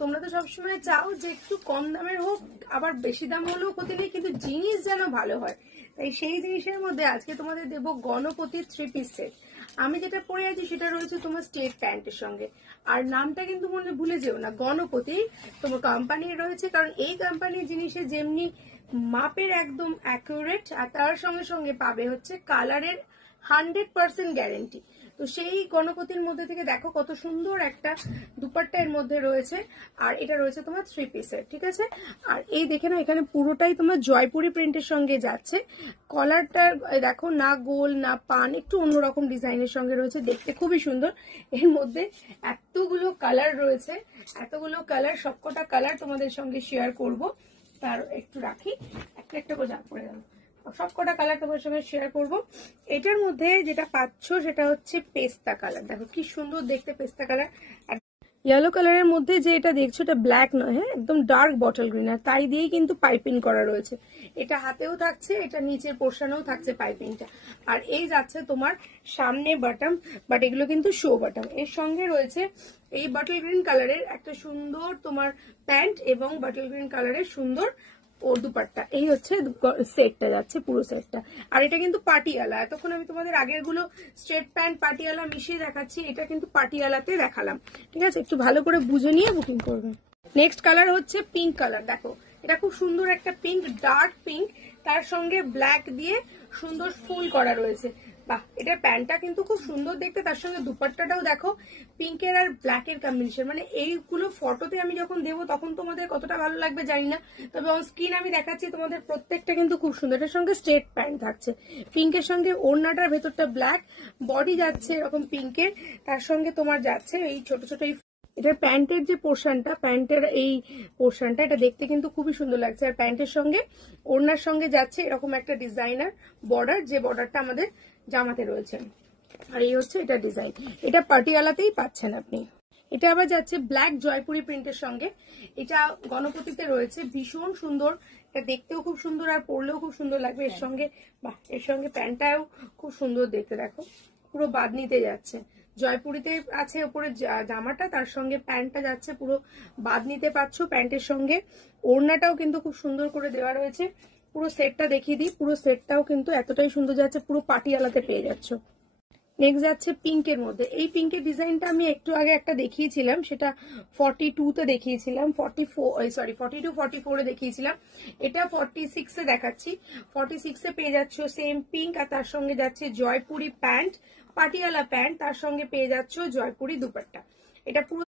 তোমরা তো সবসময় চাও যে একটু কম দামের হোক, আবার বেশি দাম হলেও ক্ষতি নেই, কিন্তু জিনিস যেন ভালো হয়। তাই সেই জিনিসের মধ্যে আজকে তোমাদের দেবো গণপতি 3 পিস সেট। আমি যেটা পরে আছি সেটা রয়েছে তোমার স্ট্রেট প্যান্টের সঙ্গে। আর নামটা কিন্তু মনে ভুলে যেও না, গণপতি তোমার কোম্পানির রয়েছে, কারণ এই কোম্পানির জিনিসে যেমনি মাপের একদম অ্যাকুরেট, আর তার সঙ্গে সঙ্গে পাবে হচ্ছে কালারের 100% গ্যারেন্টি। তো সেই গণপতির মধ্যে থেকে দেখো কত সুন্দর একটা দুপাট্টা এর মধ্যে রয়েছে, আর এটা রয়েছে তোমার 3 পিসের, ঠিক আছে। আর এই দেখে না, এখানে পুরোটাই তোমার জয়পুরি প্রিন্টের সঙ্গে যাচ্ছে। কলারটা দেখো না গোল না পান, একটু অন্যরকম ডিজাইনের সঙ্গে রয়েছে, দেখতে খুবই সুন্দর। এর মধ্যে এতগুলো কালার রয়েছে, এতগুলো কালার, সবকটা কালার তোমাদের সঙ্গে শেয়ার করব। তার একটু রাখি, একটা একটা করে যা পড়ে গেল, সবকটা কালার তোমার সঙ্গে শেয়ার করব। এটার মধ্যে যেটা পাচ্ছ সেটা হচ্ছে পেস্তা কালার, দেখো কি সুন্দর দেখতে পেস্তা কালার। আর ইয়েলো কালারের মধ্যে যে এটা দেখছো এটা ব্ল্যাক নয়, হ্যাঁ একদম ডার্ক বটল গ্রিন, আর তাই দিয়েই কিন্তু পাইপিং করা রয়েছে। এটা হাতেও থাকছে, এটা নিচের পোর্শনেও থাকছে পাইপিংটা। আর এই যাচ্ছে তোমার সামনে বাটম, বাট এগুলো কিন্তু শো বাটম। এর সঙ্গে রয়েছে এই বটল গ্রিন কালারের একটা সুন্দর তোমার প্যান্ট এবং বটল গ্রিন কালারের সুন্দর ওর দুপাট্টা। এই হচ্ছে সেটটা যাচ্ছে, পুরো সেটটা। আর এটা কিন্তু পাটিয়ালা, এতক্ষণ আমি তোমাদের আগের গুলো স্ট্রেট প্যান্ট পাটিয়ালা মিশিয়ে দেখাচ্ছি, এটা কিন্তু পাটিয়ালাতে দেখালাম, ঠিক আছে। একটু ভালো করে বুঝে নিয়ে বুকিং করবে। নেক্সট কালার হচ্ছে পিঙ্ক কালার, দেখো এটা খুব সুন্দর একটা পিঙ্ক, ডার্ক পিঙ্ক, তার সঙ্গে ব্ল্যাক দিয়ে সুন্দর ফুল করা রয়েছে। বাহ, এটার প্যান্টটা কিন্তু খুব সুন্দর দেখতে, তার সঙ্গে দুপাট্টাটাও দেখো পিঙ্কের আর ব্ল্যাকের কম্বিনেশন। মানে এইগুলো ফটোতে আমি যখন দেবো তখন তোমাদের কতটা ভালো লাগবে জানি না, তবে অন স্ক্রিন আমি দেখাচ্ছি তোমাদের, প্রত্যেকটা কিন্তু খুব সুন্দর। এটার সঙ্গে স্ট্রেট প্যান্ট থাকছে পিঙ্কের সঙ্গে, ওড়নাটার ভেতরটা ব্ল্যাক, বডি যাচ্ছে এরকম পিঙ্কের, তার সঙ্গে তোমার যাচ্ছে এই ছোট ছোট এই এটার প্যান্টের যে পোর্শনটা, প্যান্টের এই পোর্শনটা, এটা দেখতে কিন্তু খুবই সুন্দর লাগছে। আর প্যান্টের সঙ্গে ওড়নার সঙ্গে যাচ্ছে এরকম একটা ডিজাইনার বর্ডার, যে বর্ডারটা আমাদের জামাতে রয়েছে। আর এই হচ্ছে এটা ডিজাইন, এটা পাটিয়ালাতেই পাচ্ছেন আপনি। এটা আবার যাচ্ছে ব্ল্যাক জয়পুরি প্রিন্টের সঙ্গে, এটা গণপতিতে রয়েছে, ভীষণ সুন্দর, এটা দেখতেও খুব সুন্দর আর পরলেও খুব সুন্দর লাগবে। এর সঙ্গে বাহ, এর সঙ্গে প্যান্টটাও খুব সুন্দর দেখতে, দেখো পুরো বাঁধনিতে যাচ্ছে, জয়পুরিতে আছে উপরে জামাটা, তার সঙ্গে প্যান্টটা যাচ্ছে পুরো বাঁধনিতে পাচ্ছ। প্যান্টের সঙ্গে ওড়নাটাও কিন্তু খুব সুন্দর করে দেওয়া রয়েছে। পুরো সেটটা দেখিয়ে দিই, পুরো সেটটাও কিন্তু এতটাই সুন্দর যাচ্ছে, পুরো পাটিয়ালাতে পেয়ে যাচ্ছ। নেক্সট যাচ্ছে পিঙ্কের মধ্যে, এই পিঙ্কের ডিজাইনটা আমি একটু আগে একটা দেখিয়েছিলাম, সেটা 42 তে দেখিয়েছিলাম, 42 44 এ দেখিয়েছিলাম, এটা 46 এ দেখাচ্ছি। 46 এ পেয়ে যাচ্ছ সেম পিঙ্ক, আর তার সঙ্গে যাচ্ছে জয়পুরি প্যান্ট, পাটিয়ালা প্যান্ট, তার সঙ্গে পেয়ে যাচ্ছ জয়পুরি দুপাট্টা। এটা পুরো